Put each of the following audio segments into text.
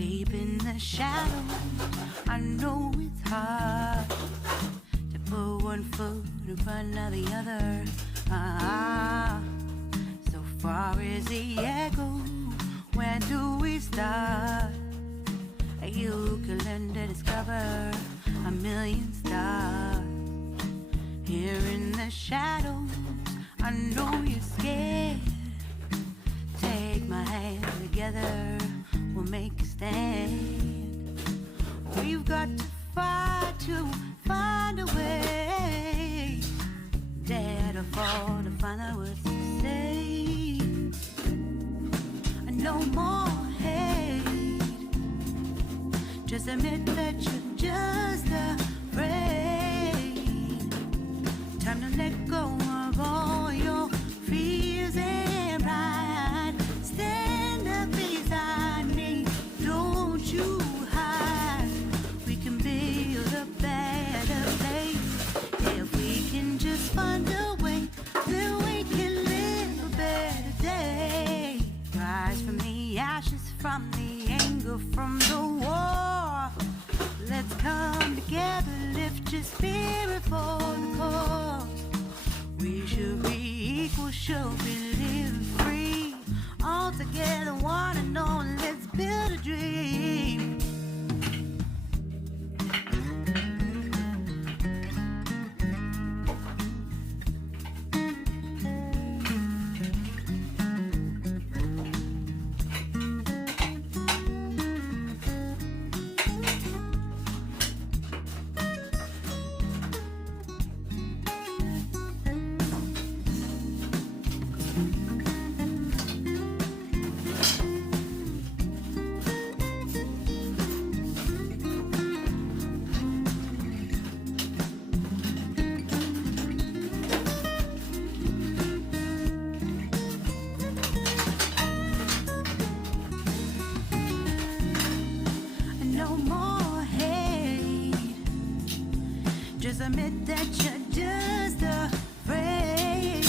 Deep in the shadows, I know it's hard to put one foot in front of the other. So far as the echo, when do we start? You can learn to discover a million stars. Here in the shadows, I know you're scared. Take my hand, together we'll make a stand. We've got to fight to find a way. Dare to fall to find out what to say. No more hate. Just admit that you're just afraid. Time to let go of all your fears and pride. Stand up beside me, don't you hide. We can build a better place. If we can just find a way, then we can live a better day. Rise from the ashes, from the anger, from the war. Let's come together, lift your spirit for the cause. We should be equal, should be living free. All together, one and all, let's build a dream. Just admit that you're just afraid.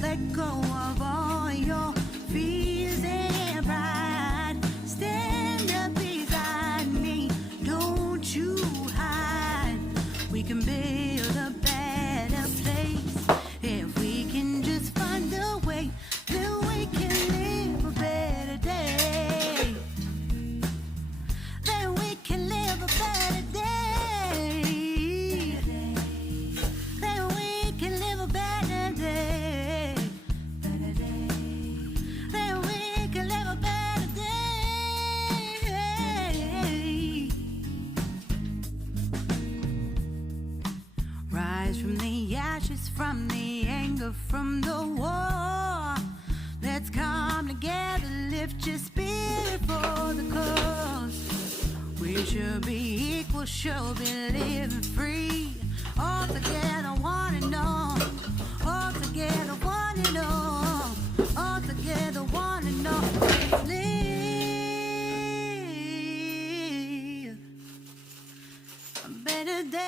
Let go of all your fears and pride. Stand up beside me, don't you hide. We can build a better place. If we can just find a way, then we can live a better day. Then we can live a better day. From the ashes, from the anger, from the war. Let's come together, lift your spirit for the cause. We should be equal, should be living free. All together, one and all. All together, one and all. All together, one and all. Let's live a better day.